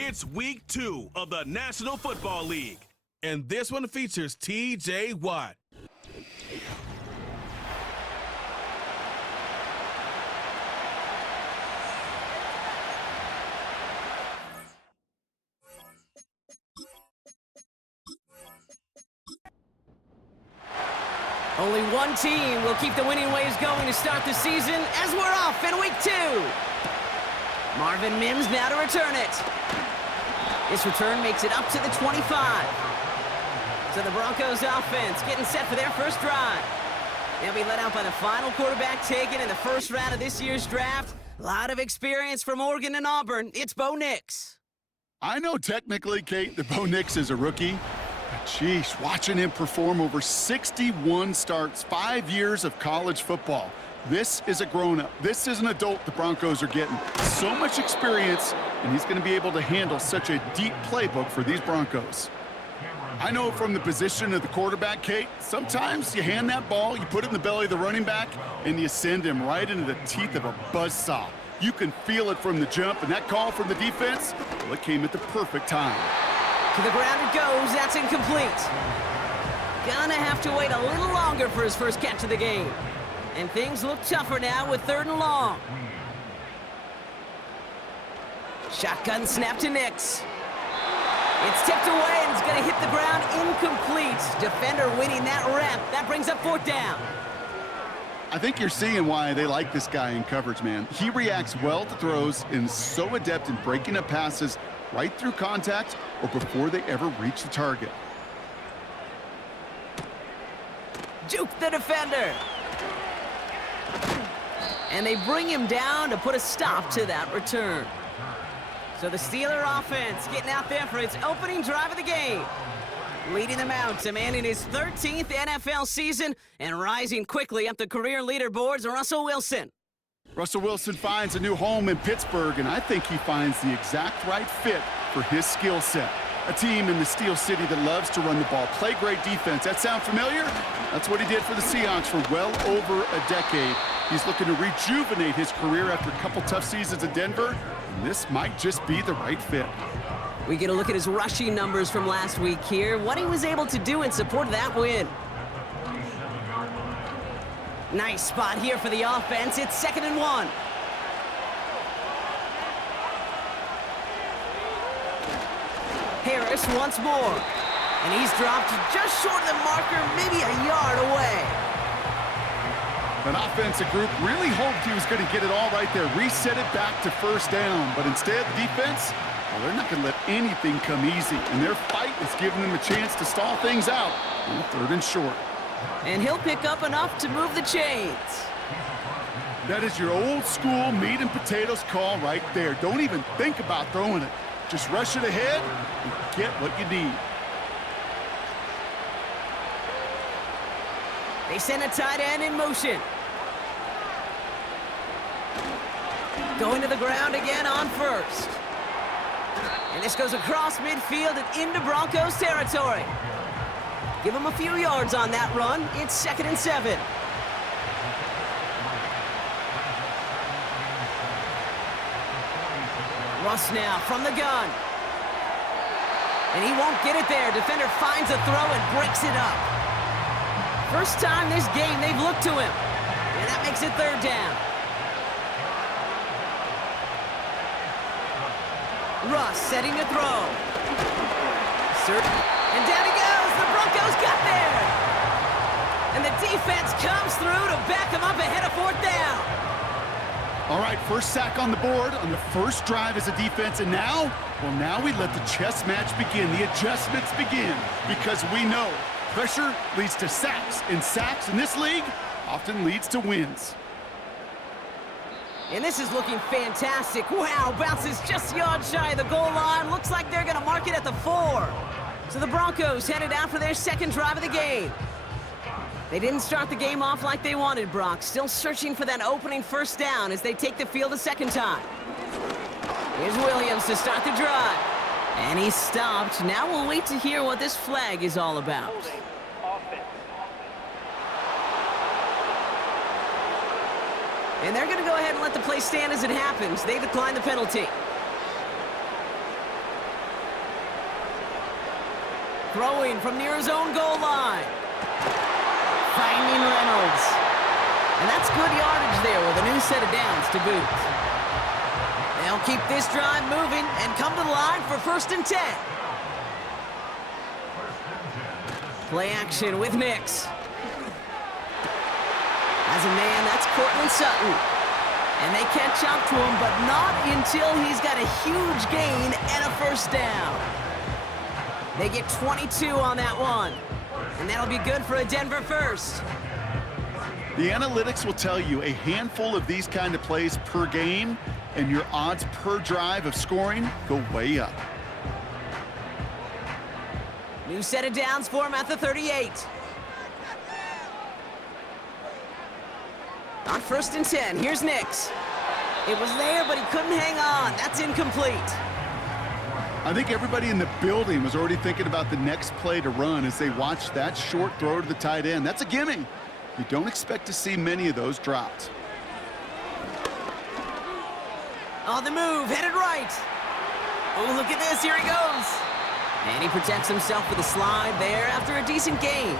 It's week 2 of the National Football League, and this one features T.J. Watt. Only one team will keep the winning ways going to start the season as we're off in week 2. Marvin Mims now to return it. This return makes it up to the 25. So the Broncos offense getting set for their first drive. They'll be led out by the final quarterback taken in the first round of this year's draft. A lot of experience from Oregon and Auburn. It's Bo Nix. I know technically, Kate, that Bo Nix is a rookie. But geez, watching him perform over 61 starts, 5 years of college football. This is a grown-up. This is an adult the Broncos are getting. So much experience, and he's going to be able to handle such a deep playbook for these Broncos. I know from the position of the quarterback, Kate, sometimes you hand that ball, you put it in the belly of the running back, and you send him right into the teeth of a buzzsaw. You can feel it from the jump, and that call from the defense, well, it came at the perfect time. To the ground it goes. That's incomplete. Gonna have to wait a little longer for his first catch of the game. And things look tougher now with 3rd and long. Shotgun snap to Nix. It's tipped away and it's going to hit the ground incomplete. Defender winning that rep. That brings up 4th down. I think you're seeing why they like this guy in coverage, man. He reacts well to throws and is so adept in breaking up passes right through contact or before they ever reach the target. Juke the defender. And they bring him down to put a stop to that return. So the Steeler offense getting out there for its opening drive of the game. Leading them out to man in his 13th NFL season and rising quickly up the career leaderboards, Russell Wilson. Russell Wilson finds a new home in Pittsburgh, and I think he finds the exact right fit for his skill set. A team in the Steel City that loves to run the ball, play great defense. That sound familiar? That's what he did for the Seahawks for well over a decade. He's looking to rejuvenate his career after a couple tough seasons in Denver, and this might just be the right fit. We get a look at his rushing numbers from last week here, what he was able to do in support of that win. Nice spot here for the offense. It's 2nd and 1. Harris once more. And he's dropped just short of the marker, maybe a yard away. An offensive group really hoped he was going to get it all right there, reset it back to 1st down. But instead, the defense, well, they're not going to let anything come easy. And their fight is giving them a chance to stall things out on 3rd and short. And he'll pick up enough to move the chains. That is your old school meat and potatoes call right there. Don't even think about throwing it. Just rush it ahead and get what you need. They send a tight end in motion. Going to the ground again on 1st. And this goes across midfield and into Broncos territory. Give him a few yards on that run. It's 2nd and 7. Russ now from the gun. And he won't get it there. Defender finds a throw and breaks it up. First time this game they've looked to him. And that makes it 3rd down. Russ setting to throw. And down he goes. The Broncos got there. And the defense comes through to back him up ahead of 4th down. All right, first sack on the board on the first drive as a defense, and now we let the chess match begin, the adjustments begin, because we know pressure leads to sacks, and sacks in this league often leads to wins. And this is looking fantastic. Wow, bounces just yards shy of the goal line. Looks like they're going to mark it at the 4. So the Broncos headed out for their 2nd drive of the game. They didn't start the game off like they wanted, Brock. Still searching for that opening 1st down as they take the field a 2nd time. Here's Williams to start the drive. And he's stopped. Now we'll wait to hear what this flag is all about. And they're going to go ahead and let the play stand as it happens. They decline the penalty. Throwing from near his own goal line. Finding Reynolds. And that's good yardage there with a new set of downs to boot. They'll keep this drive moving and come to the line for 1st and 10. Play action with Nix. As a man, that's Cortland Sutton. And they catch up to him, but not until he's got a huge gain and a 1st down. They get 22 on that one. And that'll be good for a Denver 1st. The analytics will tell you a handful of these kind of plays per game, and your odds per drive of scoring go way up. New set of downs for him at the 38. On 1st and 10, here's Nix. It was there, but he couldn't hang on. That's incomplete. I think everybody in the building was already thinking about the next play to run as they watched that short throw to the tight end. That's a gimme. You don't expect to see many of those dropped. On the move, headed right. Oh, look at this, here he goes. And he protects himself with a slide there after a decent gain.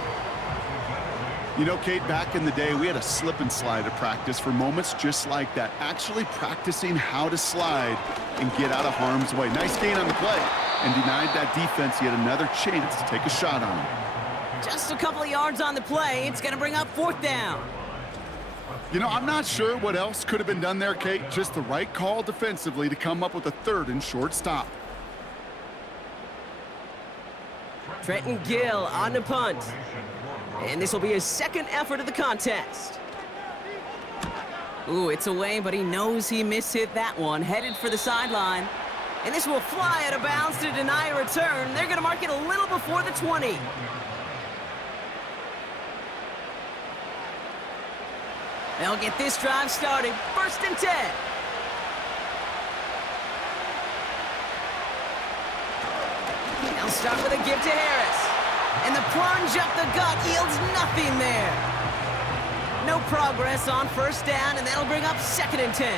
You know, Kate, back in the day, we had a slip and slide at practice for moments just like that. Actually practicing how to slide and get out of harm's way. Nice gain on the play, and denied that defense yet another chance to take a shot on him. Just a couple of yards on the play. It's going to bring up 4th down. You know, I'm not sure what else could have been done there, Kate. Just the right call defensively to come up with a 3rd and short stop. Trenton Gill on the punt. And this will be his 2nd effort of the contest. Ooh, it's away, but he knows he mishit that one. Headed for the sideline. And this will fly out of bounds to deny a return. They're going to mark it a little before the 20. They'll get this drive started. 1st and 10. They'll start with a give to Harris. And the plunge up the gut yields nothing there. No progress on 1st down, and that'll bring up 2nd and 10.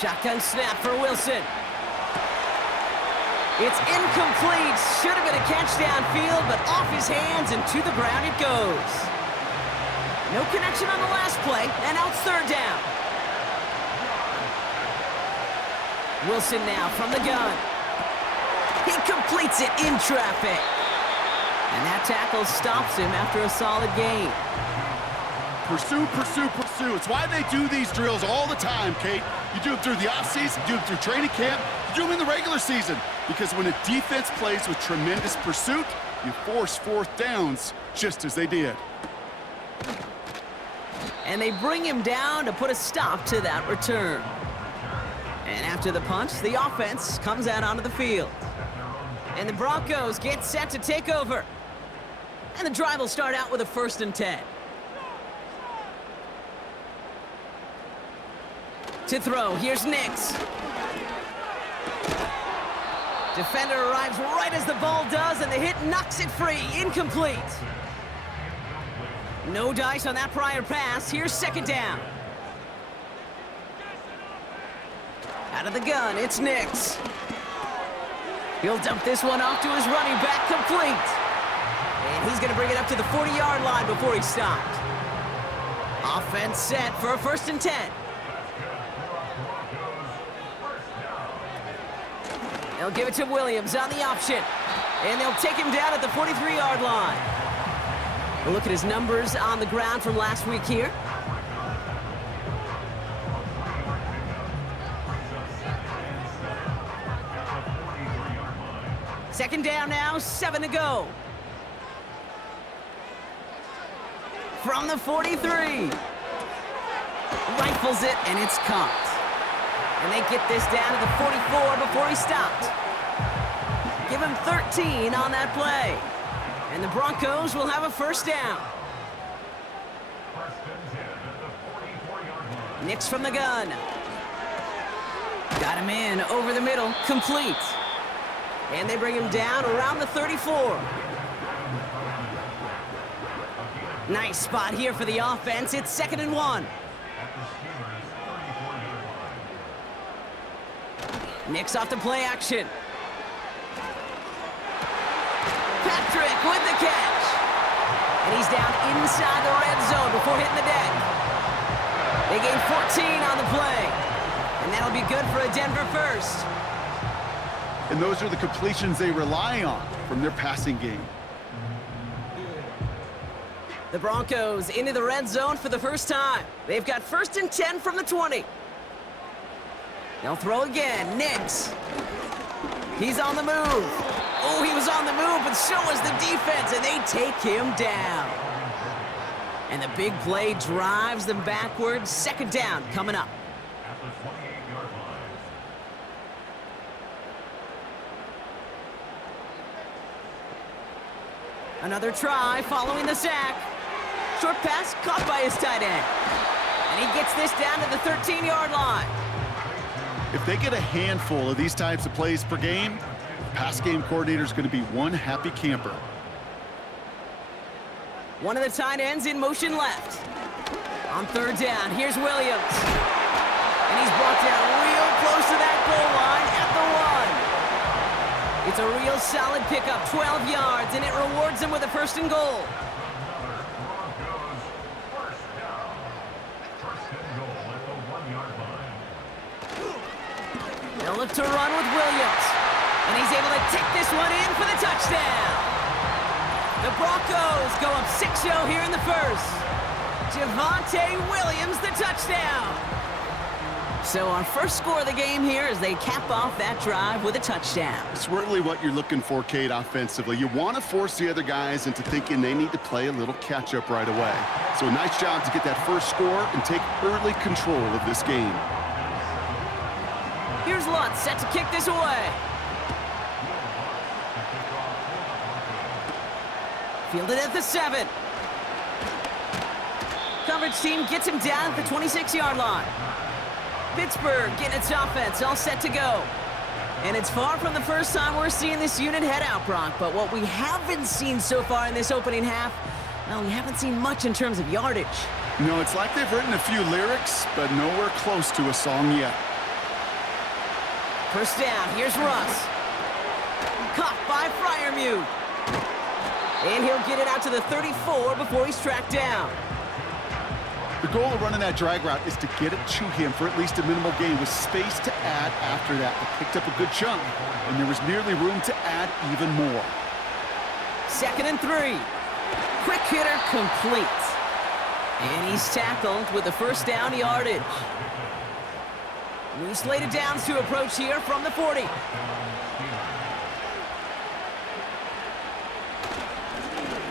Shotgun snap for Wilson. It's incomplete. Should have been a catch downfield, but off his hands and to the ground it goes. No connection on the last play, and now it's 3rd down. Wilson now from the gun. He completes it in traffic. And that tackle stops him after a solid gain. Pursue, pursue, pursue. It's why they do these drills all the time, Kate. You do them through the offseason, you do them through training camp, you do them in the regular season. Because when a defense plays with tremendous pursuit, you force 4th downs just as they did. And they bring him down to put a stop to that return. And after the punch, the offense comes out onto the field. And the Broncos get set to take over. And the drive will start out with a 1st and 10. To throw, here's Nix. Defender arrives right as the ball does, and the hit knocks it free. Incomplete. No dice on that prior pass. Here's 2nd down. Out of the gun, it's Nix. He'll dump this one off to his running back, complete. And he's going to bring it up to the 40-yard line before he stopped. Offense set for a 1st and 10. They'll give it to Williams on the option. And they'll take him down at the 43-yard line. We'll look at his numbers on the ground from last week here. Second down now, 7 to go. From the 43. Rifles it, and it's caught. And they get this down to the 44 before he stopped. Give him 13 on that play. And the Broncos will have a 1st down. Nix from the gun. Got him in over the middle, complete. And they bring him down around the 34. Nice spot here for the offense. It's 2nd and 1. Nix off the play action. Patrick with the catch. And he's down inside the red zone before hitting the deck. They gain 14 on the play. And that'll be good for a Denver first. And those are the completions they rely on from their passing game. The Broncos into the red zone for the first time. They've got 1st and 10 from the 20. They'll throw again. Nix. He's on the move. Oh, he was on the move, but so was the defense, and they take him down. And the big play drives them backwards. 2nd down coming up. Another try following the sack. Short pass caught by his tight end. And he gets this down to the 13-yard line. If they get a handful of these types of plays per game, the pass game coordinator is going to be one happy camper. One of the tight ends in motion left. On 3rd down, here's Williams. And he's brought down real close to that goal line at the 1. It's a real solid pickup, 12 yards, and it rewards him with a 1st and goal. They'll look to run with Williams. And he's able to take this one in for the touchdown. The Broncos go up 6-0 here in the first. Javonte Williams, the touchdown. So our first score of the game here as they cap off that drive with a touchdown. It's really what you're looking for, Kate, offensively. You want to force the other guys into thinking they need to play a little catch-up right away. So a nice job to get that first score and take early control of this game. Here's Lutz set to kick this away. Fielded at the 7. Coverage team gets him down at the 26-yard line. Pittsburgh getting its offense all set to go. And it's far from the first time we're seeing this unit head out, Brock. But what we haven't seen so far in this opening half, well, we haven't seen much in terms of yardage. No, it's like they've written a few lyrics, but nowhere close to a song yet. First down, here's Russ. Caught by Freiermuth. And he'll get it out to the 34 before he's tracked down. The goal of running that drag route is to get it to him for at least a minimal gain with space to add after that. They picked up a good chunk, and there was nearly room to add even more. 2nd and 3. Quick hitter complete. And he's tackled with the 1st down yardage. We slated downs to approach here from the 40.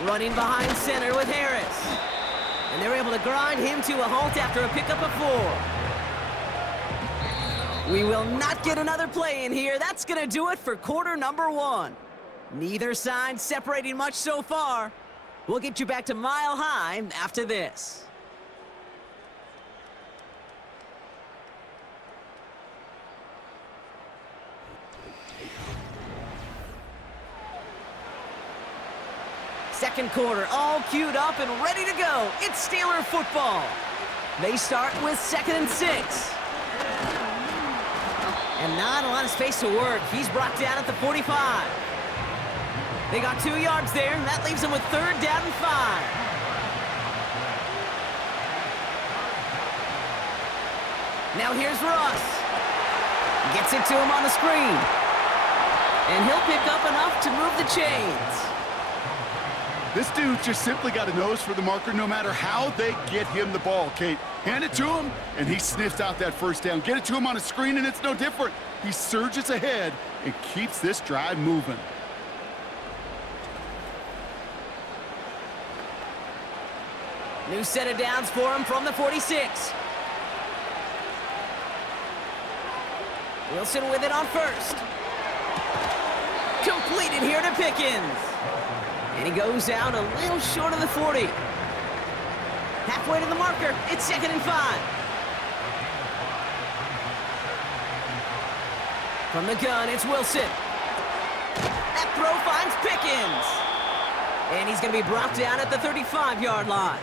Running behind center with Harris. And they're able to grind him to a halt after a pickup of 4. We will not get another play in here. That's going to do it for quarter number 1. Neither side separating much so far. We'll get you back to Mile High after this. Second quarter, all queued up and ready to go. It's Steeler football. They start with 2nd and 6. And not a lot of space to work. He's brought down at the 45. They got 2 yards there, and that leaves them with 3rd down and 5. Now here's Russ. Gets it to him on the screen. And he'll pick up enough to move the chains. This dude just simply got a nose for the marker no matter how they get him the ball, Kate. Hand it to him, and he sniffs out that 1st down. Get it to him on a screen, and it's no different. He surges ahead and keeps this drive moving. New set of downs for him from the 46. Wilson with it on 1st. Completed here to Pickens. And he goes out a little short of the 40. Halfway to the marker. It's 2nd and 5. From the gun, it's Wilson. That throw finds Pickens. And he's going to be brought down at the 35-yard line.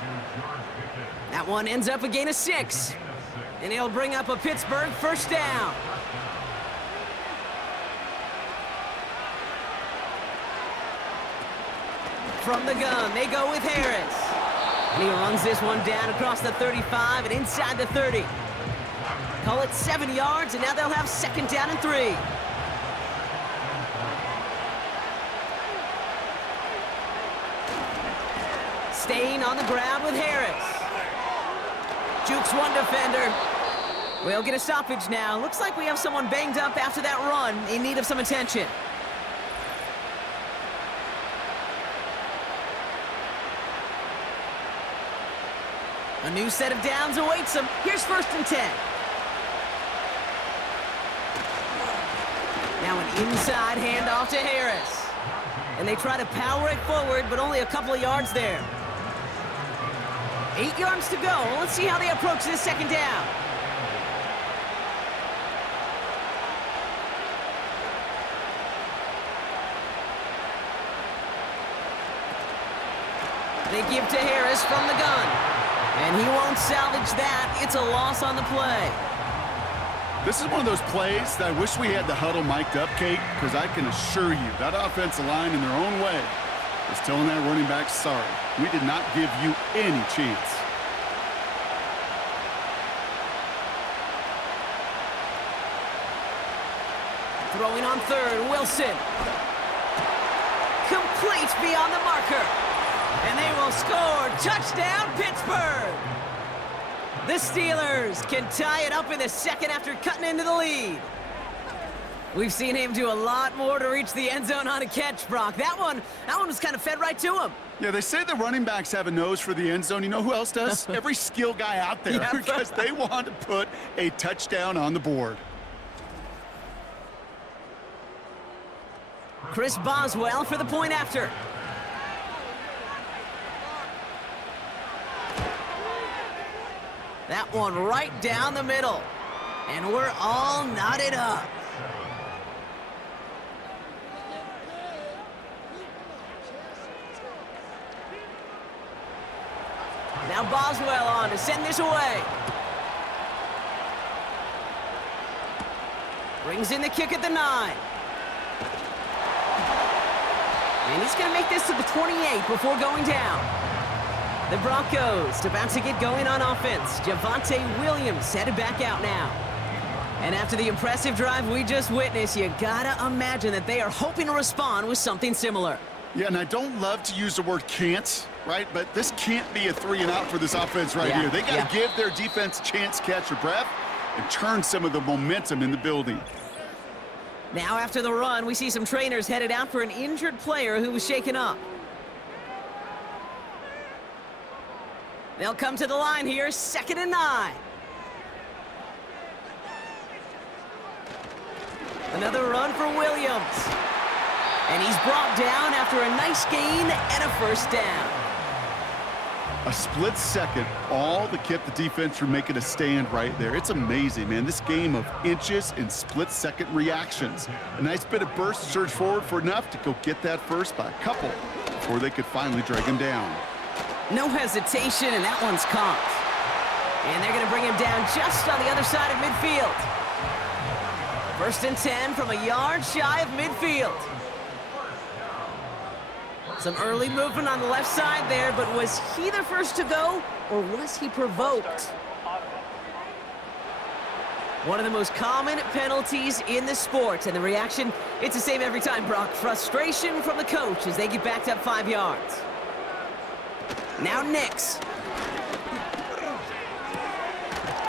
That one ends up a gain of 6. And he'll bring up a Pittsburgh 1st down. From the gun, they go with Harris. And he runs this one down across the 35 and inside the 30. Call it 7 yards, and now they'll have 2nd down and 3. Staying on the ground with Harris. Jukes one defender. We'll get a stoppage now. Looks like we have someone banged up after that run, in need of some attention. A new set of downs awaits them. Here's 1st and 10. Now an inside handoff to Harris. And they try to power it forward, but only a couple of yards there. 8 yards to go. Let's see how they approach this 2nd down. They give to Harris from the gun. And he won't salvage that. It's a loss on the play. This is one of those plays that I wish we had the huddle mic'd up, Kate, because I can assure you that offensive line in their own way is telling that running back, sorry, we did not give you any chance. Throwing on 3rd, Wilson. Complete beyond the marker. And they will score. Touchdown, Pittsburgh! The Steelers can tie it up in the 2nd after cutting into the lead. We've seen him do a lot more to reach the end zone on a catch, Brock. That one was kind of fed right to him. Yeah, they say the running backs have a nose for the end zone. You know who else does? Every skill guy out there, Yep. because they want to put a touchdown on the board. Chris Boswell for the point after. That one right down the middle. And we're all knotted up. Now Boswell on to send this away. Brings in the kick at the 9. And he's going to make this to the 28 before going down. The Broncos about to get going on offense. Javonte Williams headed back out now. And after the impressive drive we just witnessed, you gotta imagine that they are hoping to respond with something similar. Yeah, and I don't love to use the word can't, right? But this can't be a 3 and out for this offense right here. They got to give their defense a chance to catch their breath and turn some of the momentum in the building. Now after the run, we see some trainers headed out for an injured player who was shaken up. They'll come to the line here, 2nd and 9. Another run for Williams. And he's brought down after a nice gain and a 1st down. A split second, all that kept the defense from making a stand right there. It's amazing, man. This game of inches and split-second reactions. A nice bit of burst to surge forward for enough to go get that first by a couple before they could finally drag him down. No hesitation, and that one's caught. And they're going to bring him down just on the other side of midfield. 1st and 10 from a yard shy of midfield. Some early movement on the left side there, but was he the first to go, or was he provoked? One of the most common penalties in the sport, and the reaction, it's the same every time, Brock. Frustration from the coach as they get backed up 5 yards. Now Nix.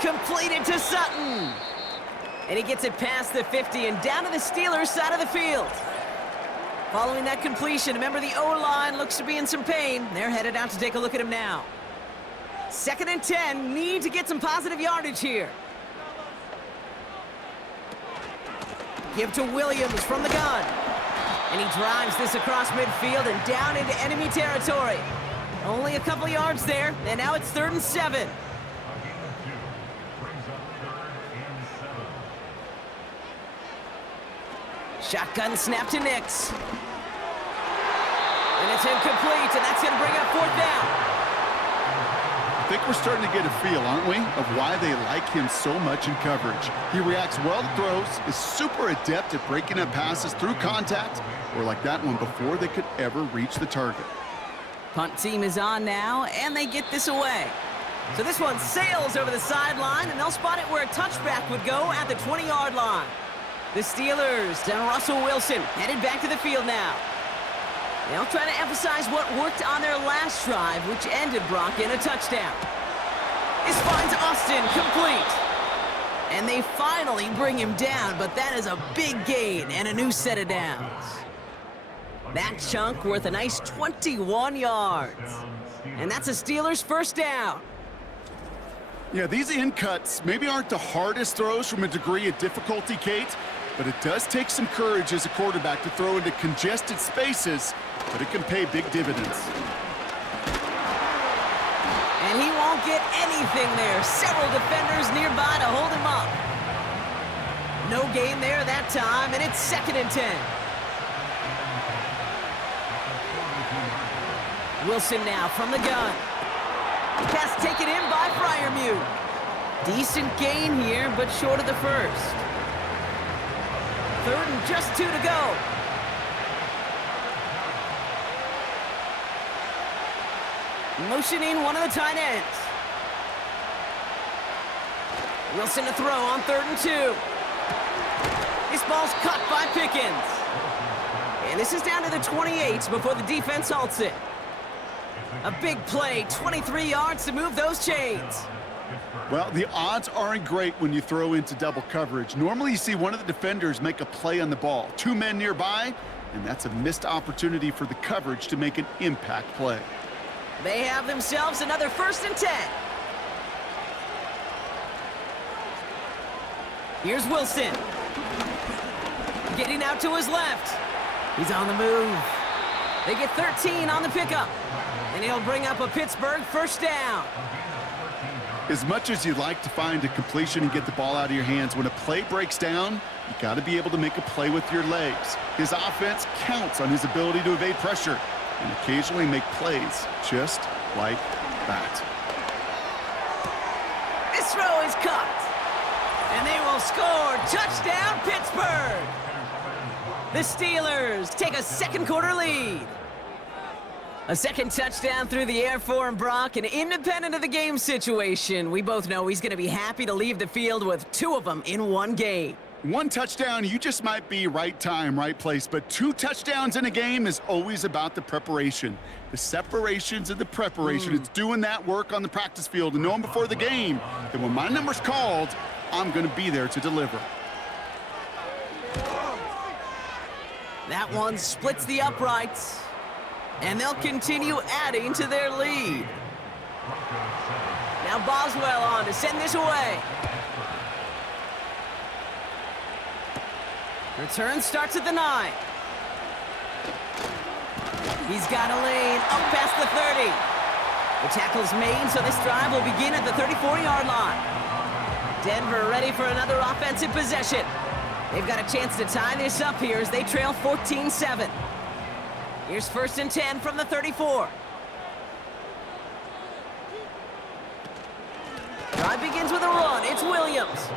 Completed to Sutton. And he gets it past the 50 and down to the Steelers' side of the field. Following that completion, remember the O-line looks to be in some pain. They're headed out to take a look at him now. 2nd and 10, need to get some positive yardage here. Give to Williams from the gun. And he drives this across midfield and down into enemy territory. Only a couple yards there, and now it's 3rd and 7. Shotgun snap to Nix. And it's incomplete, and that's going to bring up 4th down. I think we're starting to get a feel, aren't we, of why they like him so much in coverage. He reacts well to throws, is super adept at breaking up passes through contact, or like that one before they could ever reach the target. Punt team is on now, and they get this away. So this one sails over the sideline, and they'll spot it where a touchback would go at the 20-yard line. The Steelers and Russell Wilson headed back to the field now. They'll try to emphasize what worked on their last drive, which ended Brock in a touchdown. This finds Austin complete. And they finally bring him down, but that is a big gain and a new set of downs. That chunk worth a nice 21 yards. And that's a Steelers first down. Yeah, these in cuts maybe aren't the hardest throws from a degree of difficulty, Kate, but it does take some courage as a quarterback to throw into congested spaces, but it can pay big dividends. And he won't get anything there. Several defenders nearby to hold him up. No gain there that time, and it's 2nd and 10. Wilson now from the gun. Pass taken in by Freiermuth. Decent gain here, but short of the first. 3rd and just 2 to go. Motioning one of the tight ends. Wilson to throw on 3rd and 2. This ball's caught by Pickens. And this is down to the 28 before the defense halts it. A big play, 23 yards to move those chains. Well, the odds aren't great when you throw into double coverage. Normally you see one of the defenders make a play on the ball. 2 men nearby, and that's a missed opportunity for the coverage to make an impact play. They have themselves another 1st and 10. Here's Wilson. Getting out to his left. He's on the move. They get 13 on the pickup. And he'll bring up a Pittsburgh first down. As much as you'd like to find a completion and get the ball out of your hands, when a play breaks down, you got to be able to make a play with your legs. His offense counts on his ability to evade pressure and occasionally make plays just like that. This throw is caught. And they will score. Touchdown, Pittsburgh. The Steelers take a 2nd quarter lead. A 2nd touchdown through the air for Brock, and independent of the game situation, we both know he's going to be happy to leave the field with 2 of them in one game. 1 touchdown, you just might be right time, right place, but 2 touchdowns in a game is always about the preparation. The separations and the preparation. It's doing that work on the practice field and knowing before the game that when my number's called, I'm going to be there to deliver. That one splits the uprights. And they'll continue adding to their lead. Now Boswell on to send this away. Return starts at the 9. He's got a lane up past the 30. The tackle's made, so this drive will begin at the 34-yard line. Denver ready for another offensive possession. They've got a chance to tie this up here as they trail 14-7. Here's 1st and 10 from the 34. Drive begins with a run. It's Williams.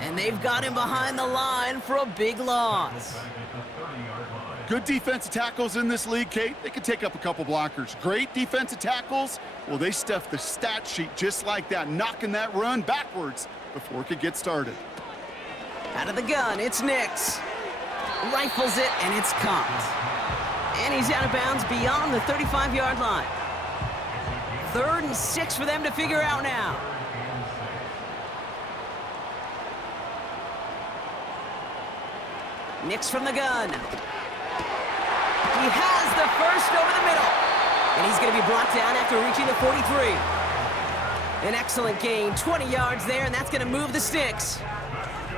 And they've got him behind the line for a big loss. Good defensive tackles in this league, Kate. They can take up a couple blockers. Great defensive tackles. Well, they stuff the stat sheet just like that, knocking that run backwards before it could get started. Out of the gun, it's Nix. Rifles it, and it's caught. And he's out of bounds beyond the 35-yard line. 3rd and 6 for them to figure out now. Nix from the gun. He has the first over the middle. And he's going to be brought down after reaching the 43. An excellent gain, 20 yards there, and that's going to move the sticks.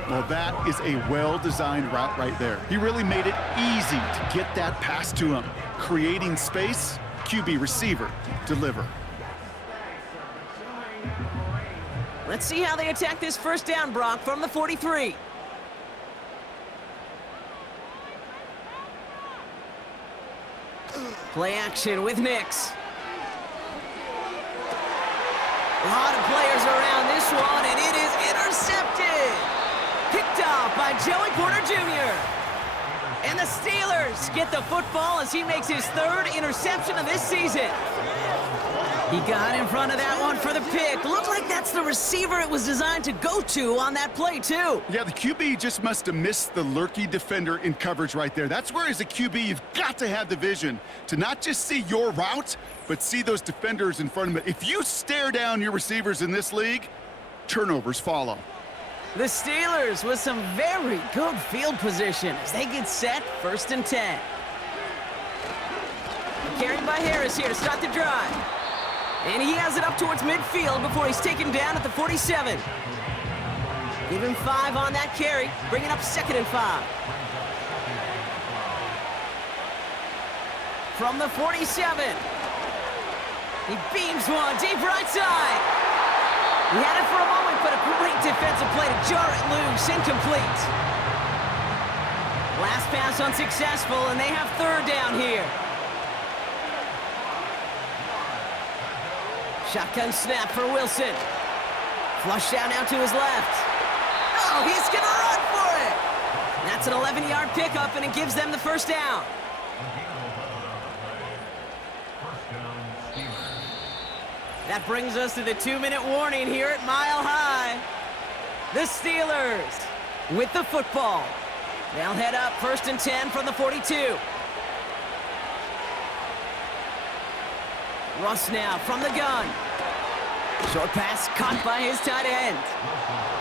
Well, that is a well-designed route right there. He really made it easy to get that pass to him. Creating space, QB receiver, deliver. Let's see how they attack this first down, Brock, from the 43. Play action with Nix. A lot of players around this one, and it is intercepted. Picked off by Joey Porter Jr. And the Steelers get the football as he makes his third interception of this season. He got in front of that one for the pick. Looked like that's the receiver it was designed to go to on that play, too. Yeah, the QB just must have missed the lurky defender in coverage right there. That's where, as a QB, you've got to have the vision to not just see your route, but see those defenders in front of it. If you stare down your receivers in this league, turnovers follow. The Steelers with some very good field position as they get set, 1st and 10. Carried by Harris here to start the drive. And he has it up towards midfield before he's taken down at the 47. Give him 5 on that carry, bringing up 2nd and 5. From the 47. He beams one deep right side. He had it for a moment, but a great defensive play to jar it loose, incomplete. Last pass unsuccessful, and they have 3rd down here. Shotgun snap for Wilson. Flush down now to his left. Oh, he's going to run for it. That's an 11-yard pickup, and it gives them the 1st down. That brings us to the 2-minute warning here at Mile High. The Steelers with the football. They'll head up 1st and 10 from the 42. Russ now from the gun. Short pass caught by his tight end.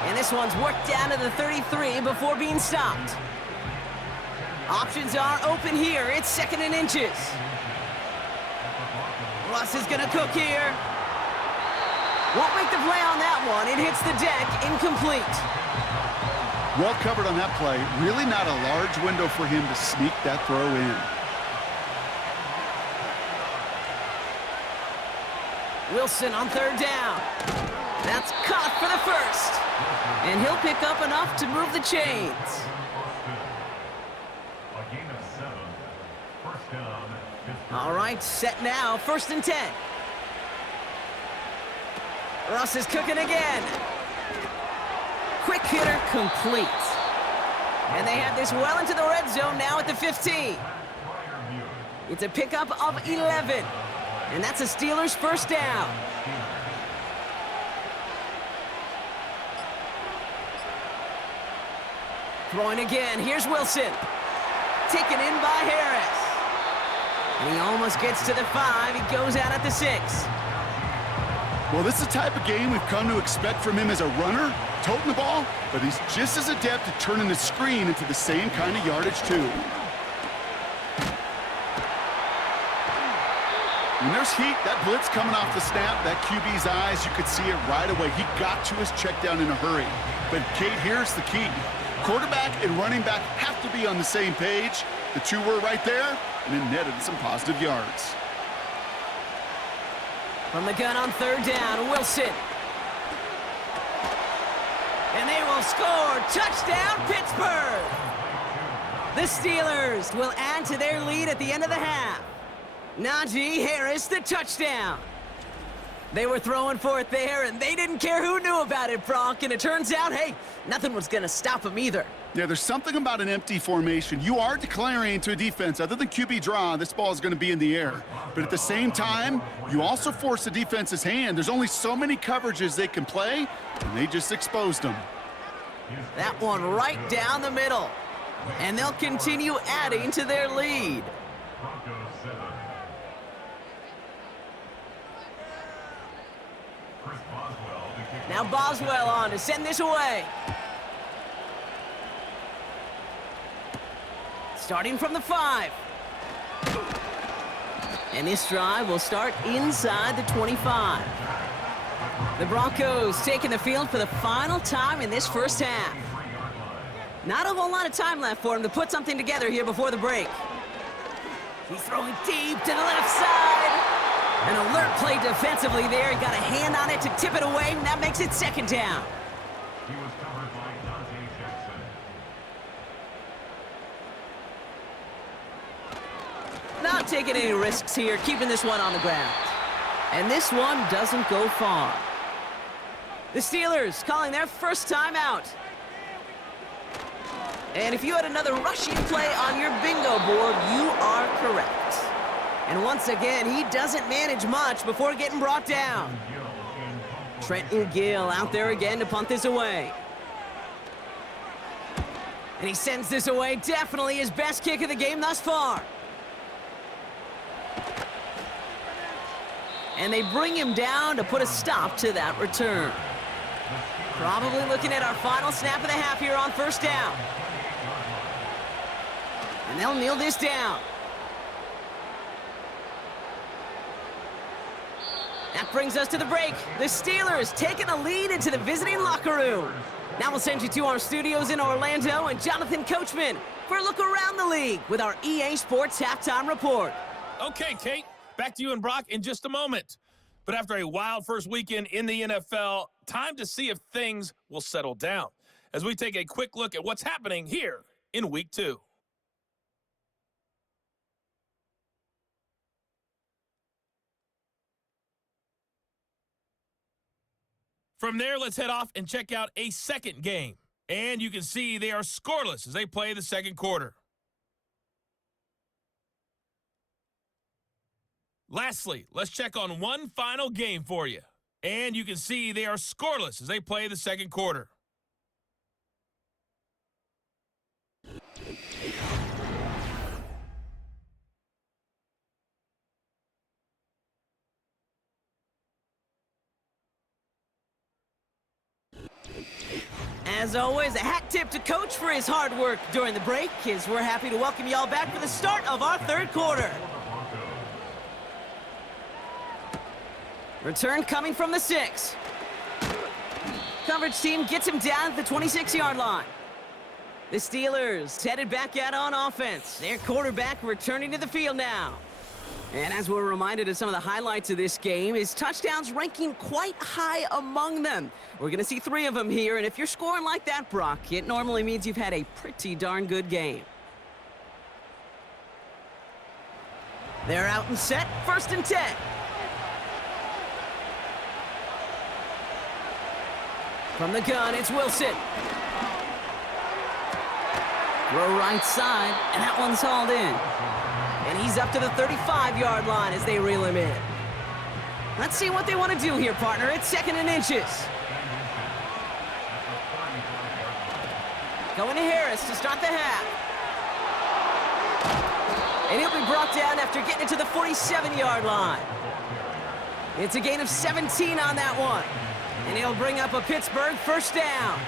And this one's worked down to the 33 before being stopped. Options are open here. It's 2nd and inches. Russ is going to cook here. Won't make the play on that one. It hits the deck, incomplete. Well covered on that play. Really not a large window for him to sneak that throw in. Wilson on 3rd down. That's caught for the 1st. And he'll pick up enough to move the chains. All right, set now, 1st and 10. Russ is cooking again. Quick hitter complete. And they have this well into the red zone now at the 15. It's a pickup of 11. And that's a Steelers 1st down. Throwing again. Here's Wilson. Taken in by Harris. And he almost gets to the 5. He goes out at the 6. Well, this is the type of game we've come to expect from him as a runner, toting the ball, but he's just as adept at turning the screen into the same kind of yardage, too. When there's heat, that blitz coming off the snap, that QB's eyes, you could see it right away. He got to his check down in a hurry. But, Kate, here's the key. Quarterback and running back have to be on the same page. The two were right there, and it netted some positive yards. From the gun on 3rd down, Wilson. And they will score. Touchdown, Pittsburgh! The Steelers will add to their lead at the end of the half. Najee Harris, the touchdown. They were throwing for it there, and they didn't care who knew about it, Bronk. And it turns out, hey, nothing was going to stop them either. Yeah, there's something about an empty formation. You are declaring to a defense, other than QB draw, this ball is going to be in the air. But at the same time, you also force the defense's hand. There's only so many coverages they can play, and they just exposed them. That one right down the middle. And they'll continue adding to their lead. Now Boswell on to send this away. Starting from the 5. And this drive will start inside the 25. The Broncos taking the field for the final time in this 1st half. Not a whole lot of time left for him to put something together here before the break. He's throwing deep to the left side. An alert play defensively there. He got a hand on it to tip it away, and that makes it 2nd down. He was covered by Dante Jackson. Not taking any risks here, keeping this one on the ground. And this one doesn't go far. The Steelers calling their first time out. And if you had another rushing play on your bingo board, you are correct. And once again, he doesn't manage much before getting brought down. Trenton Gill out there again to punt this away. And he sends this away. Definitely his best kick of the game thus far. And they bring him down to put a stop to that return. Probably looking at our final snap of the half here on first down. And they'll kneel this down. That brings us to the break. The Steelers taking a lead into the visiting locker room. Now we'll send you to our studios in Orlando and Jonathan Coachman for a look around the league with our EA Sports Halftime Report. Okay, Kate, back to you and Brock in just a moment. But after a wild first weekend in the NFL, time to see if things will settle down as we take a quick look at what's happening here in Week 2. From there, let's head off and check out a second game. And you can see they are scoreless as they play the second quarter. Lastly, let's check on one final game for you. And you can see they are scoreless as they play the second quarter. As always, a hat tip to Coach for his hard work during the break, as we're happy to welcome y'all back for the start of our third quarter. Return coming from the 6. Coverage team gets him down at the 26-yard line. The Steelers headed back out on offense. Their quarterback returning to the field now. And as we're reminded of some of the highlights of this game, his touchdowns ranking quite high among them. We're going to see 3 of them here, and if you're scoring like that, Brock, it normally means you've had a pretty darn good game. They're out and set, 1st and 10. From the gun, it's Wilson. Throw right side, and that one's hauled in. And he's up to the 35-yard line as they reel him in. Let's see what they want to do here, partner. It's 2nd and inches. Going to Harris to start the half. And he'll be brought down after getting it to the 47-yard line. It's a gain of 17 on that one. And he'll bring up a Pittsburgh first down.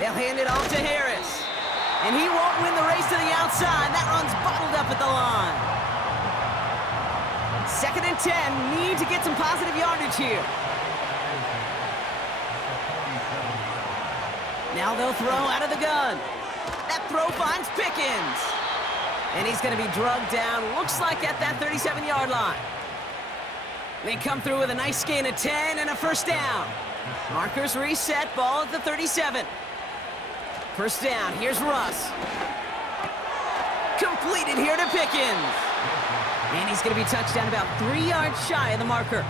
They'll hand it off to Harris. And he won't win the race to the outside. That run's bottled up at the line. 2nd and 10. Need to get some positive yardage here. Now they'll throw out of the gun. That throw finds Pickens. And he's going to be drugged down, looks like at that 37-yard line. They come through with a nice gain of 10 and a first down. Markers reset, ball at the 37. First down, here's Russ. Completed here to Pickens. And he's going to be touched down about 3 yards shy of the marker.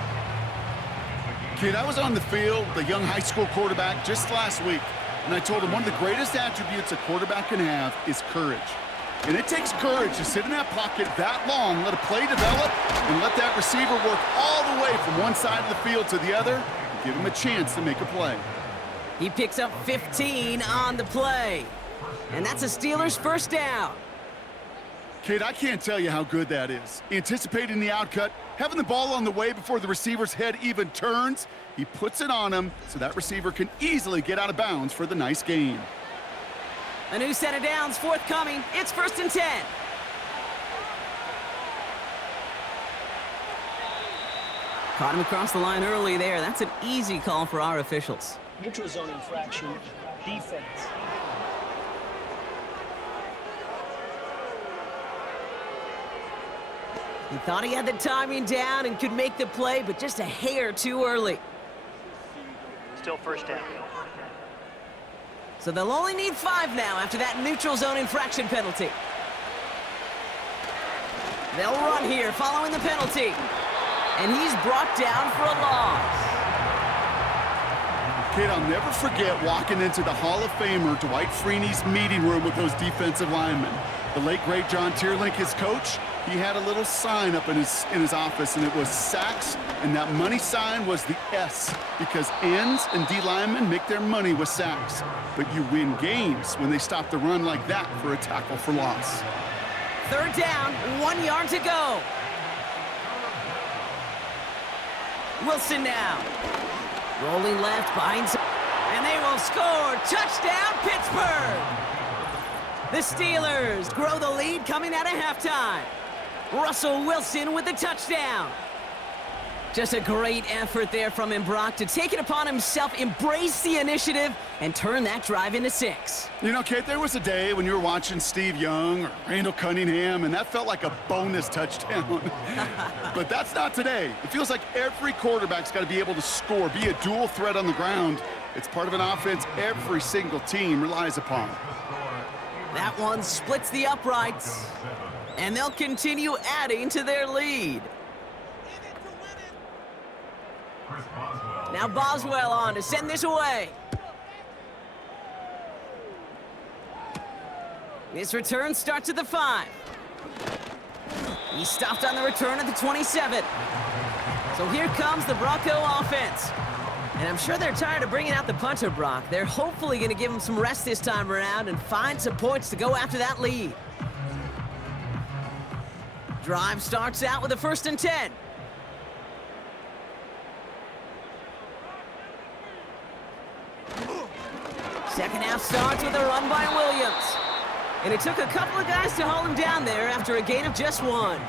Kid, I was on the field with a young high school quarterback just last week, and I told him one of the greatest attributes a quarterback can have is courage. And it takes courage to sit in that pocket that long, let a play develop, and let that receiver work all the way from one side of the field to the other, and give him a chance to make a play. He picks up 15 on the play. And that's a Steelers first down. Kid, I can't tell you how good that is. Anticipating the outcut, having the ball on the way before the receiver's head even turns, he puts it on him so that receiver can easily get out of bounds for the nice gain. A new set of downs forthcoming. It's 1st and 10. Caught him across the line early there. That's an easy call for our officials. Neutral zone infraction, defense. He thought he had the timing down and could make the play, but just a hair too early. Still first down. So they'll only need 5 now after that neutral zone infraction penalty. They'll run here following the penalty. And he's brought down for a loss. Kate, I'll never forget walking into the Hall of Famer Dwight Freeney's meeting room with those defensive linemen. The late, great John Tierlink, his coach, he had a little sign up in his office, and it was sacks, and that money sign was the S, because ends and D linemen make their money with sacks. But you win games when they stop the run like that for a tackle for loss. Third down, 1 yard to go. Wilson now. Rolling left behind some, and they will score. Touchdown, Pittsburgh! The Steelers grow the lead coming out of halftime. Russell Wilson with the touchdown. Just a great effort there from him, Brock, to take it upon himself, embrace the initiative, and turn that drive into 6. You know, Kate, there was a day when you were watching Steve Young or Randall Cunningham, and that felt like a bonus touchdown. But that's not today. It feels like every quarterback's got to be able to score, be a dual threat on the ground. It's part of an offense every single team relies upon. That one splits the uprights, and they'll continue adding to their lead. Now Boswell on to send this away. This return starts at the 5. He stopped on the return at the 27. So here comes the Bronco offense. And I'm sure they're tired of bringing out the punter, Brock. They're hopefully going to give him some rest this time around and find some points to go after that lead. Drive starts out with a 1st and 10. Second half starts with a run by Williams. And it took a couple of guys to hold him down there after a gain of just 1.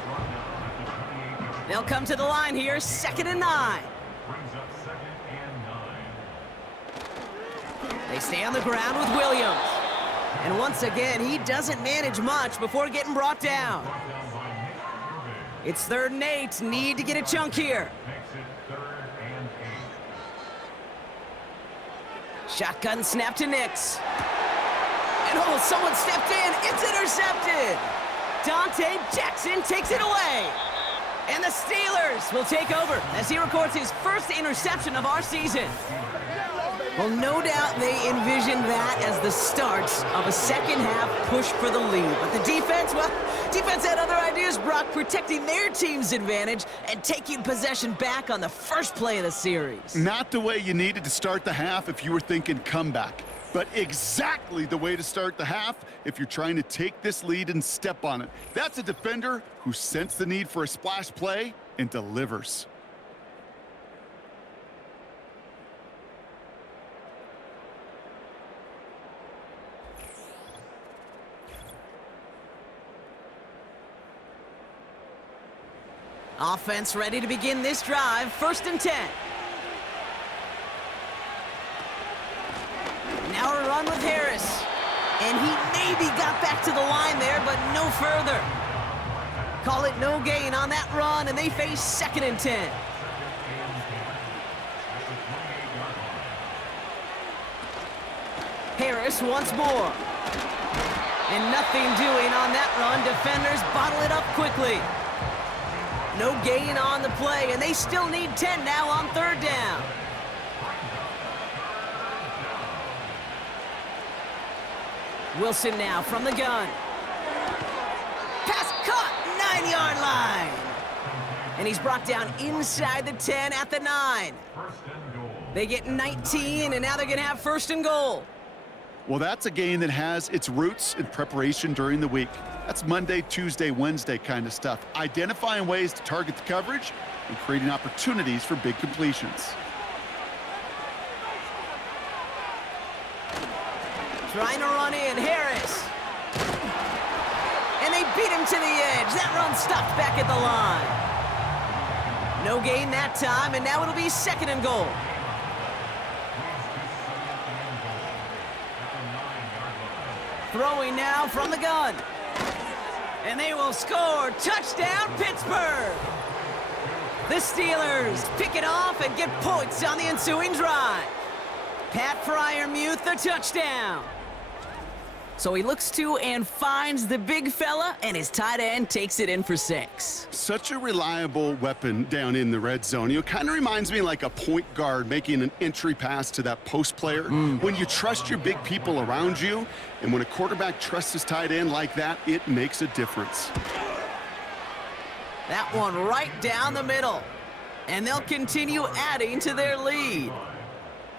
They'll come to the line here, 2nd and 9. They stay on the ground with Williams. And once again, he doesn't manage much before getting brought down. It's 3rd and 8, need to get a chunk here. Shotgun snap to Nix. And oh, someone stepped in. It's intercepted. Dante Jackson takes it away. And the Steelers will take over as he records his first interception of our season. Well, no doubt they envisioned that as the start of a second half push for the lead. But the defense, well, defense had other ideas, Brock, protecting their team's advantage and taking possession back on the first play of the series. Not the way you needed to start the half if you were thinking comeback, but exactly the way to start the half if you're trying to take this lead and step on it. That's a defender who sensed the need for a splash play and delivers. Offense ready to begin this drive, 1st and 10. Now a run with Harris. And he maybe got back to the line there, but no further. Call it no gain on that run, and they face 2nd and 10. Harris once more. And nothing doing on that run. Defenders bottle it up quickly. No gain on the play, and they still need 10 now on 3rd down. Wilson now from the gun. Pass caught, 9-yard line. And he's brought down inside the 10 at the 9. They get 19, and now they're going to have 1st and goal. Well, that's a game that has its roots in preparation during the week. That's Monday, Tuesday, Wednesday kind of stuff. Identifying ways to target the coverage and creating opportunities for big completions. Trying to run in, Harris. And they beat him to the edge. That run stopped back at the line. No gain that time, and now it'll be 2nd and goal. Throwing now from the gun. And they will score. Touchdown, Pittsburgh! The Steelers pick it off and get points on the ensuing drive. Pat Freiermuth, the touchdown. So he looks to and finds the big fella, and his tight end takes it in for 6. Such a reliable weapon down in the red zone. You know, kind of reminds me like a point guard making an entry pass to that post player. When you trust your big people around you, and when a quarterback trusts his tight end like that, it makes a difference. That one right down the middle. And they'll continue adding to their lead.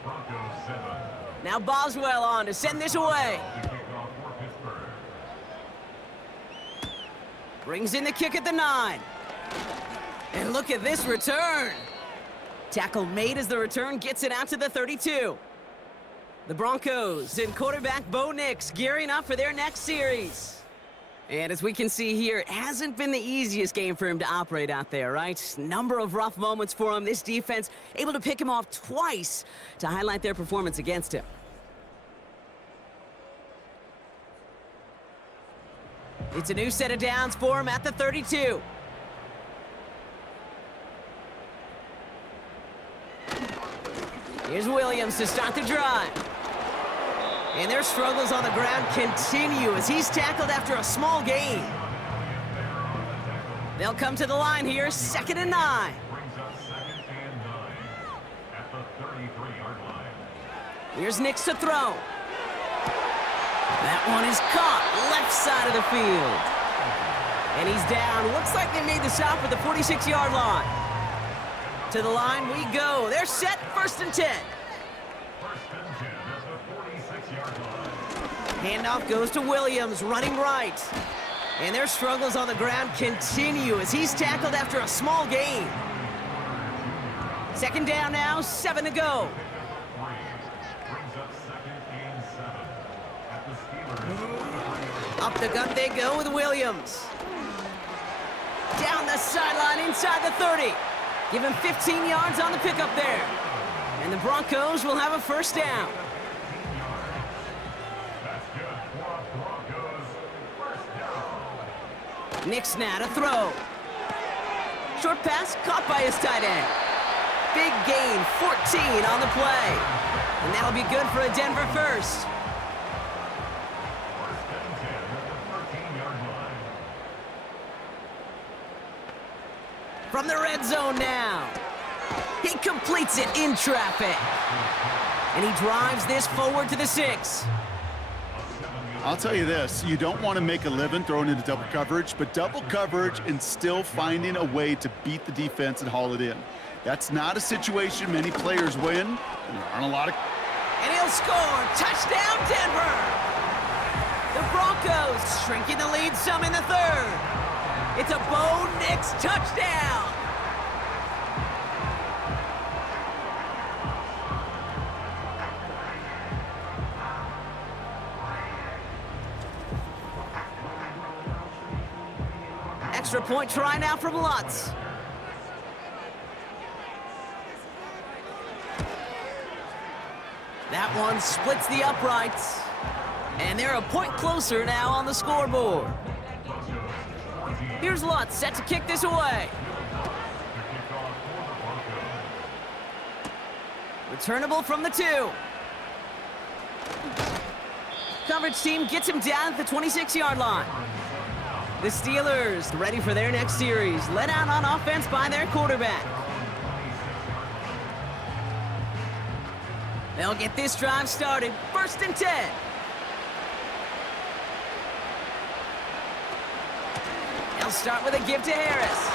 Broncos 7. Now Boswell on to send this away. To kick off for Pittsburgh. Brings in the kick at the 9. And look at this return. Tackle made as the return gets it out to the 32. The Broncos and quarterback Bo Nix gearing up for their next series. And as we can see here, it hasn't been the easiest game for him to operate out there, right? Number of rough moments for him. This defense able to pick him off twice to highlight their performance against him. It's a new set of downs for him at the 32. Here's Williams to start the drive. And their struggles on the ground continue as he's tackled after a small gain. They'll come to the line here, 2nd and 9. Brings up 2nd and 9 at the 33-yard line. Here's Nix to throw. That one is caught, left side of the field. And he's down. Looks like they made the stop at the 46-yard line. To the line we go. They're set, 1st and 10. Handoff goes to Williams, running right. And their struggles on the ground continue as he's tackled after a small gain. 2nd down now, 7 to go. Up the gut they go with Williams. Down the sideline inside the 30. Give him 15 yards on the pickup there. And the Broncos will have a 1st down. Nix now to throw. Short pass caught by his tight end. Big gain, 14 on the play. And that'll be good for a Denver 1st. From the red zone now. He completes it in traffic. And he drives this forward to the 6. I'll tell you this, you don't want to make a living throwing into double coverage, but double coverage and still finding a way to beat the defense and haul it in. That's not a situation many players win, and there aren't a lot of... And he'll score! Touchdown, Denver! The Broncos shrinking the lead some in the 3rd. It's a Bo Nix touchdown! Extra point try now from Lutz. That one splits the uprights. And they're a point closer now on the scoreboard. Here's Lutz set to kick this away. Returnable from the 2. Coverage team gets him down at the 26-yard line. The Steelers ready for their next series, led out on offense by their quarterback. They'll get this drive started, 1st and 10. They'll start with a give to Harris.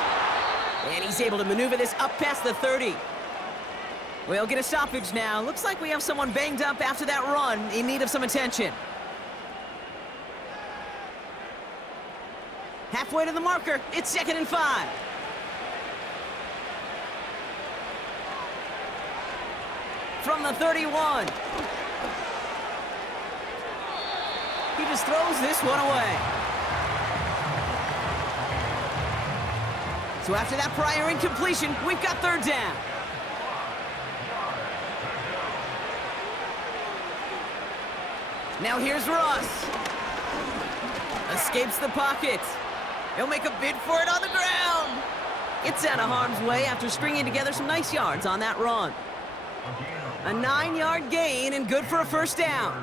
And he's able to maneuver this up past the 30. We'll get a stoppage now. Looks like we have someone banged up after that run in need of some attention. Halfway to the marker, it's 2nd and 5. From the 31. He just throws this one away. So after that prior incompletion, we've got 3rd down. Now here's Russ. Escapes the pocket. He'll make a bid for it on the ground. Gets out of harm's way after stringing together some nice yards on that run. A 9-yard gain and good for a 1st down.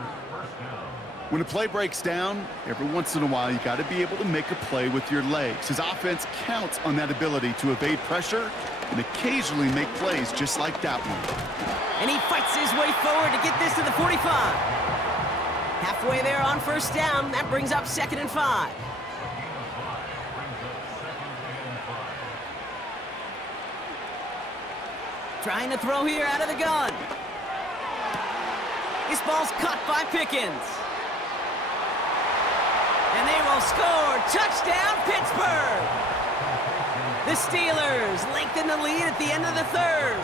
When a play breaks down, every once in a while, you got to be able to make a play with your legs. His offense counts on that ability to evade pressure and occasionally make plays just like that one. And he fights his way forward to get this to the 45. Halfway there on first down. That brings up 2nd and 5. Trying to throw here out of the gun. This ball's caught by Pickens. And they will score. Touchdown, Pittsburgh! The Steelers lengthen the lead at the end of the 3rd.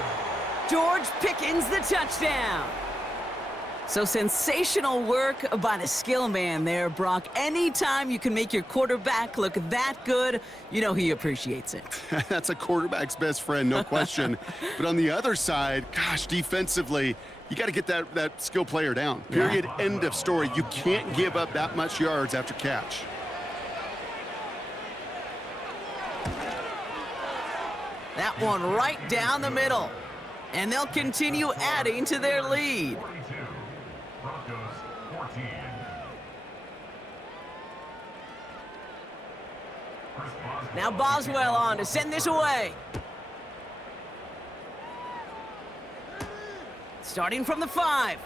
George Pickens, the touchdown. So sensational work by the skill man there, Brock. Anytime you can make your quarterback look that good, you know he appreciates it. That's a quarterback's best friend, no question. But on the other side, gosh, defensively, you got to get that skill player down. Period, end of story. You can't give up that much yards after catch. That one right down the middle. And they'll continue adding to their lead. 42. Broncos 14. Now Boswell on to send this away. Starting from the 5.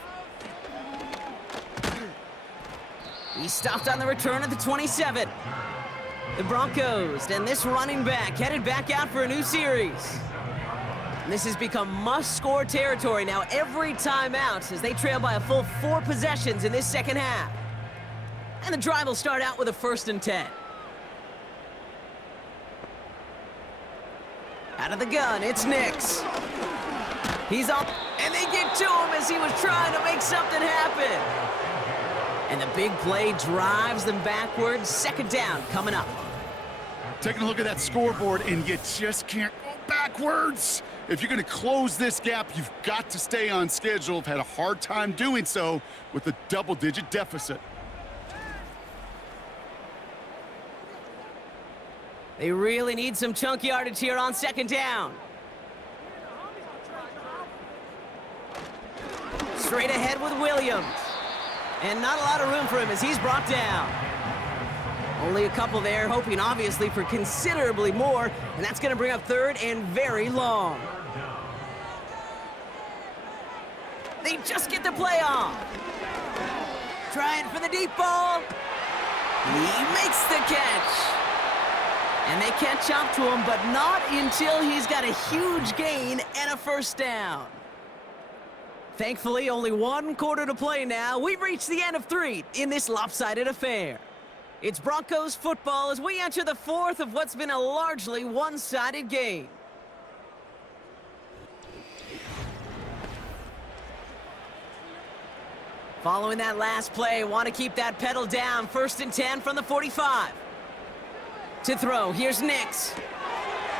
He stopped on the return at the 27. The Broncos and this running back headed back out for a new series. And this has become must-score territory now every time out as they trail by a full 4 possessions in this second half. And the drive will start out with a 1st and 10. Out of the gun, it's Nix. He's up, and they get to him as he was trying to make something happen. And the big play drives them backwards. 2nd down coming up. Taking a look at that scoreboard, and you just can't go backwards. If you're going to close this gap, you've got to stay on schedule. I've had a hard time doing so with a double-digit deficit. They really need some chunk yardage here on 2nd down. Straight ahead with Williams. And not a lot of room for him as he's brought down. Only a couple there, hoping obviously for considerably more, and that's going to bring up 3rd and very long. They just get the play off. Trying for the deep ball. He makes the catch. And they catch up to him, but not until he's got a huge gain and a 1st down. Thankfully, only 1 quarter to play now. We've reached the end of 3 in this lopsided affair. It's Broncos football as we enter the 4th of what's been a largely one-sided game. Following that last play, want to keep that pedal down. 1st and 10 from the 45. To throw, here's Nix.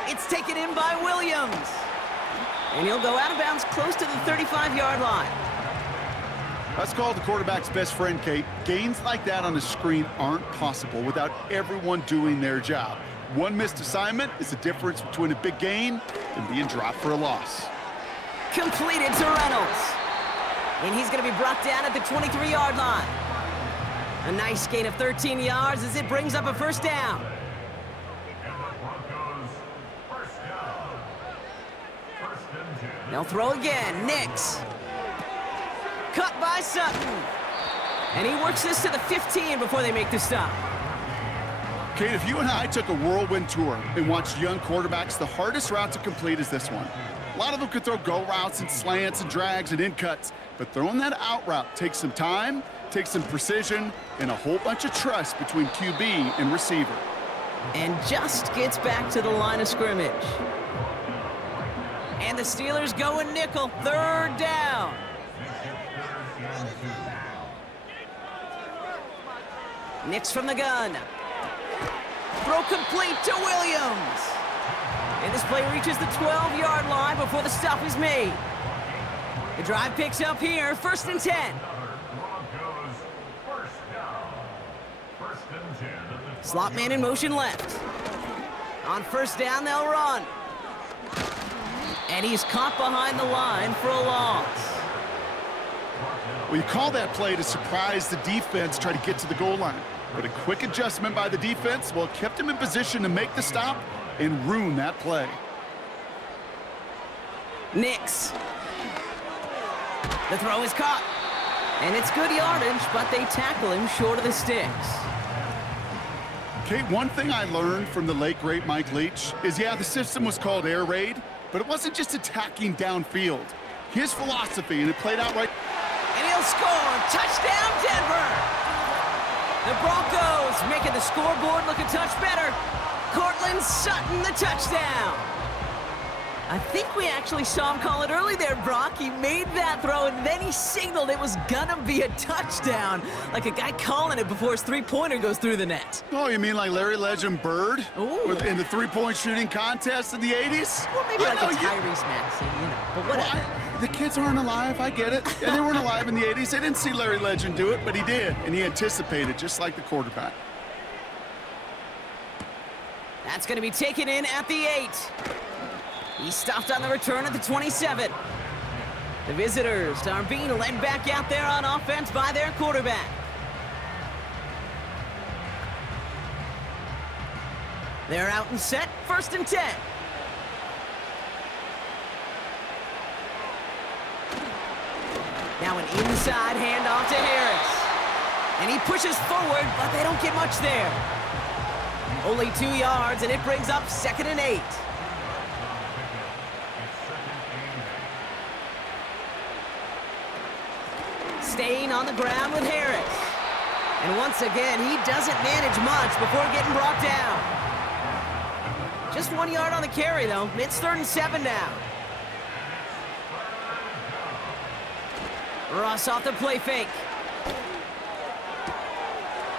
It's taken in by Williams. And he'll go out of bounds close to the 35-yard line. That's called the quarterback's best friend, Kate. Gains like that on the screen aren't possible without everyone doing their job. One missed assignment is the difference between a big gain and being dropped for a loss. Completed to Reynolds. And he's going to be brought down at the 23-yard line. A nice gain of 13 yards as it brings up a 1st down. They'll throw again. Nix. Cut by Sutton. And he works this to the 15 before they make the stop. Kate, if you and I took a whirlwind tour and watched young quarterbacks, the hardest route to complete is this one. A lot of them could throw go routes and slants and drags and in cuts, but throwing that out route takes some time, takes some precision, and a whole bunch of trust between QB and receiver. And just gets back to the line of scrimmage. And the Steelers go in nickel. 3rd down. Nix from the gun. Throw complete to Williams. And this play reaches the 12-yard line before the stop is made. The drive picks up here. 1st and 10. Slot man in motion left. On 1st down, they'll run. And he's caught behind the line for a loss. Well, you call that play to surprise the defense, try to get to the goal line. But a quick adjustment by the defense, well, kept him in position to make the stop and ruin that play. Nix. The throw is caught. And it's good yardage, but they tackle him short of the sticks. Kate, one thing I learned from the late, great Mike Leach is, yeah, the system was called air raid, but it wasn't just attacking downfield. His philosophy, and it played out right. And he'll score. Touchdown, Denver. The Broncos making the scoreboard look a touch better. Cortland Sutton, the touchdown. I think we actually saw him call it early there, Brock. He made that throw, and then he signaled it was gonna be a touchdown. Like a guy calling it before his three-pointer goes through the net. Oh, you mean like Larry Legend Bird? Ooh. In the three-point shooting contest in the 80s? Well, maybe like a Tyrese Maxey, but whatever. Well, the kids aren't alive, I get it. And they weren't alive in the 80s. They didn't see Larry Legend do it, but he did. And he anticipated, just like the quarterback. That's gonna be taken in at the 8. He stopped on the return at the 27. The visitors are being led back out there on offense by their quarterback. They're out and set, 1st and 10. Now an inside handoff to Harris. And he pushes forward, but they don't get much there. Only 2 yards, and it brings up 2nd and 8. Staying on the ground with Harris. And once again, he doesn't manage much before getting brought down. Just 1 yard on the carry, though. It's 3rd and 7 now. Russ off the play fake.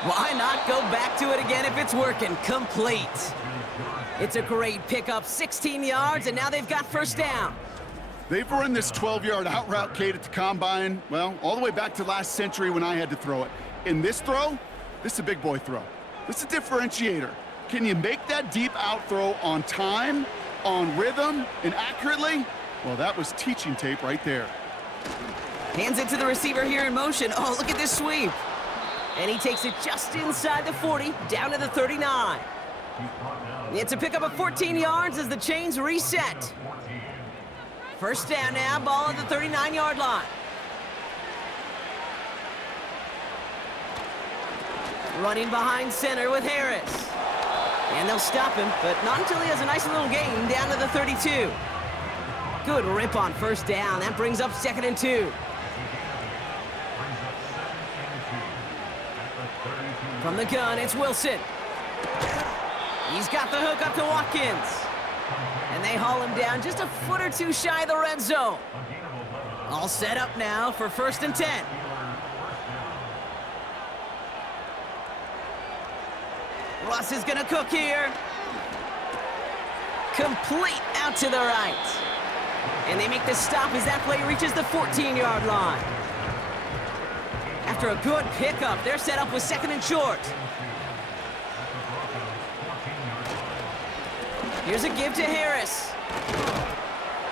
Why not go back to it again if it's working? Complete. It's a great pickup, 16 yards, and now they've got 1st down. They've run this 12-yard out route, Kate, at the combine, well, all the way back to last century when I had to throw it. In this throw, this is a big boy throw. This is a differentiator. Can you make that deep out throw on time, on rhythm, and accurately? Well, that was teaching tape right there. Hands it to the receiver here in motion. Oh, look at this sweep. And he takes it just inside the 40, down to the 39. It's a pickup of 14 yards as the chains reset. 1st down now, ball at the 39-yard line. Running behind center with Harris. And they'll stop him, but not until he has a nice little gain down to the 32. Good rip on 1st down. That brings up 2nd and 2. From the gun, it's Wilson. He's got the hook up to Watkins. And they haul him down just a foot or two shy of the red zone. All set up now for 1st and 10. Russ is gonna cook here. Complete out to the right. And they make the stop as that play reaches the 14-yard line. After a good pickup, they're set up with 2nd and short. Here's a give to Harris.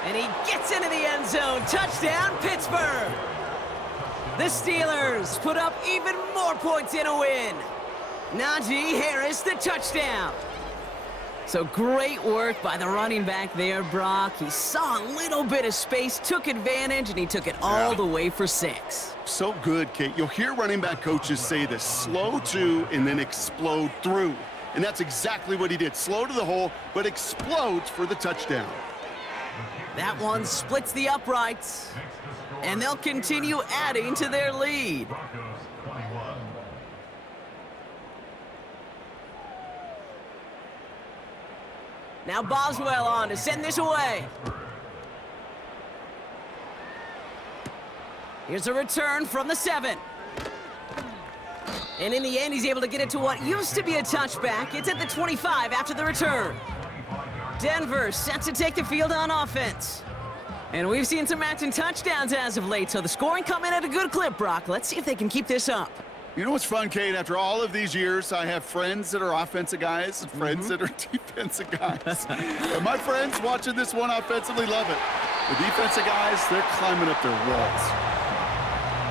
And he gets into the end zone. Touchdown, Pittsburgh. The Steelers put up even more points in a win. Najee Harris, the touchdown. So great work by the running back there, Brock. He saw a little bit of space, took advantage, and he took it all the way for 6. So good, Kate. You'll hear running back coaches say this: slow to and then explode through. And that's exactly what he did. Slow to the hole, but explodes for the touchdown. That one splits the uprights, and they'll continue adding to their lead. Now Boswell on to send this away. Here's a return from the 7. And in the end, he's able to get it to what used to be a touchback. It's at the 25 after the return. Denver set to take the field on offense. And we've seen some matching touchdowns as of late, so the scoring coming at a good clip, Brock. Let's see if they can keep this up. You know what's fun, Kate? After all of these years, I have friends that are offensive guys and friends that are defensive guys. And my friends watching this one offensively love it. The defensive guys, they're climbing up their walls.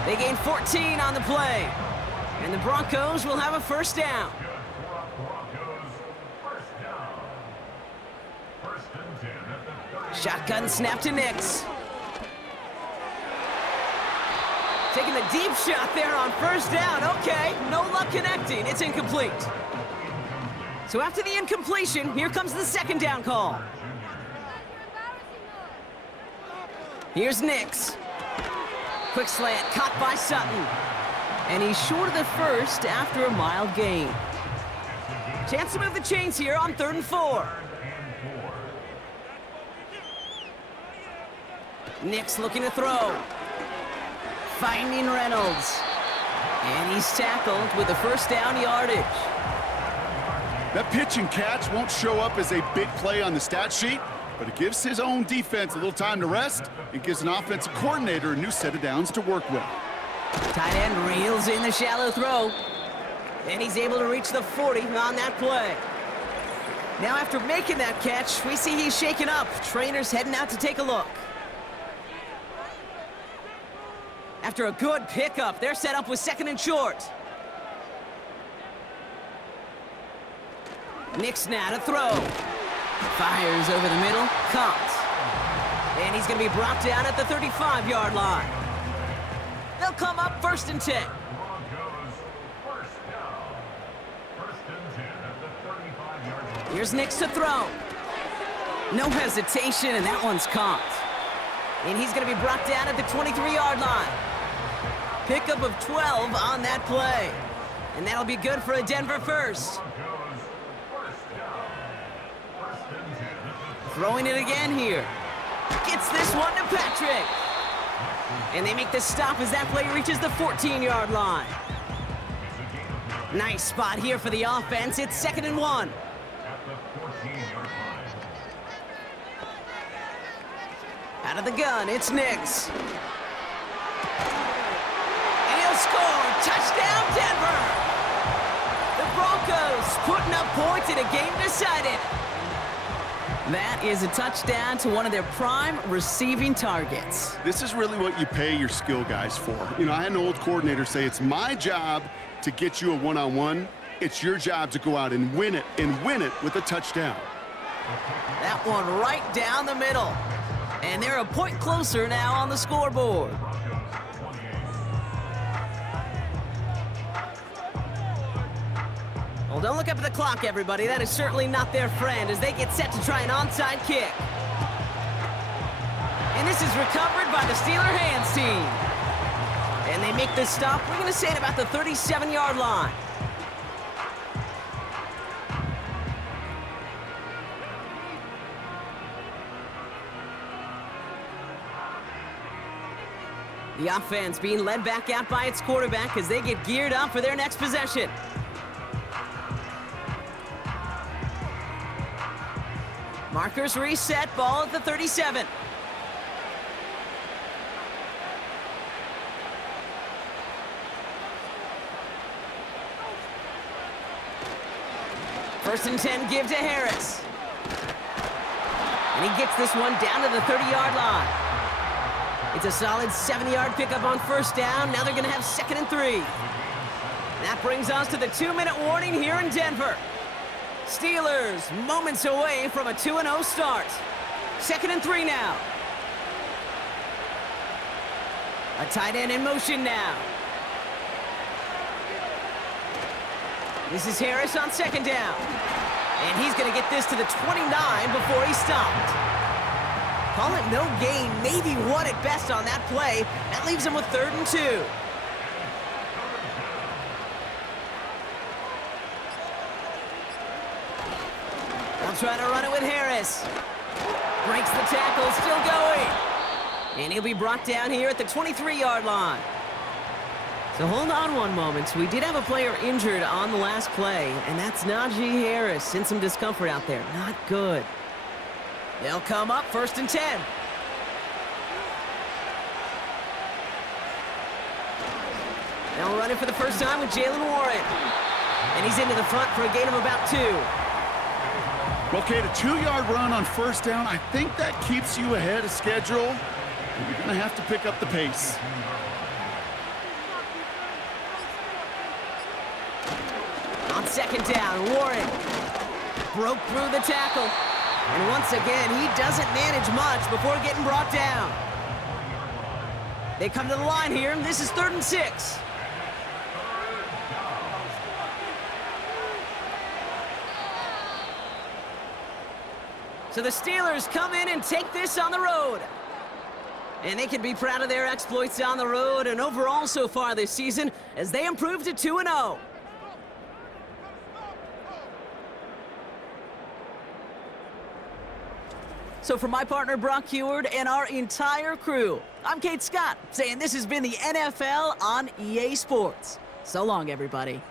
They gain 14 on the play. And the Broncos will have a first down. Shotgun snap to Nix. Taking the deep shot there on first down. Okay, no luck connecting. It's incomplete. So after the incompletion, here comes the second down call. Here's Nix. Quick slant, caught by Sutton. And he's short of the first after a mild gain. Chance to move the chains here on 3rd and 4. Nix looking to throw. Finding Reynolds. And he's tackled with the first down yardage. That pitch and catch won't show up as a big play on the stat sheet, but it gives his own defense a little time to rest and gives an offensive coordinator a new set of downs to work with. Tight end reels in the shallow throw. And he's able to reach the 40 on that play. Now after making that catch, we see he's shaken up. Trainer's heading out to take a look. After a good pickup, they're set up with 2nd and short. Nix now to throw. Fires over the middle, caught. And he's going to be brought down at the 35-yard line. They'll come up 1st and 10. Here's Nix to throw. No hesitation, and that one's caught. And he's going to be brought down at the 23-yard line. Pickup of 12 on that play. And that'll be good for a Denver first. Throwing it again here. Gets this one to Patrick. And they make the stop as that play reaches the 14-yard line. Nice spot here for the offense. It's 2nd and 1. Out of the gun, it's Nix. And he'll score. Touchdown, Denver. The Broncos putting up points in a game decided. That is a touchdown to one of their prime receiving targets. This is really what you pay your skill guys for. You know, I had an old coordinator say it's my job to get you a one-on-one. It's your job to go out and win it with a touchdown. That one right down the middle. And they're a point closer now on the scoreboard. Well, don't look up at the clock, everybody. That is certainly not their friend as they get set to try an onside kick. And this is recovered by the Steeler hands team. And they make the stop, we're going to say at about the 37-yard line. The offense being led back out by its quarterback as they get geared up for their next possession. Markers reset, ball at the 37. First and 10, give to Harris. And he gets this one down to the 30-yard line. It's a solid 7-yard pickup on first down. Now they're going to have 2nd and 3. That brings us to the 2-minute warning here in Denver. Steelers moments away from a 2-0 start. 2nd and 3 now. A tight end in motion now. This is Harris on 2nd down. And he's going to get this to the 29 before he's stopped. Call it no gain, maybe one at best on that play. That leaves him with 3rd and 2. They'll try to run it with Harris. Breaks the tackle, still going. And he'll be brought down here at the 23-yard line. So hold on one moment. We did have a player injured on the last play, and that's Najee Harris. In some discomfort out there. Not good. They'll come up 1st and 10. They'll run it for the first time with Jalen Warren. And he's into the front for a gain of about 2. Well, Kate, a 2-yard run on first down, I think that keeps you ahead of schedule. You're going to have to pick up the pace. second down. Warren broke through the tackle. And once again, he doesn't manage much before getting brought down. They come to the line here, and this is 3rd and 6. So the Steelers come in and take this on the road. And they can be proud of their exploits on the road and overall so far this season as they improve to 2-0. So for my partner Brock Heward and our entire crew, I'm Kate Scott saying this has been the NFL on EA Sports. So long, everybody.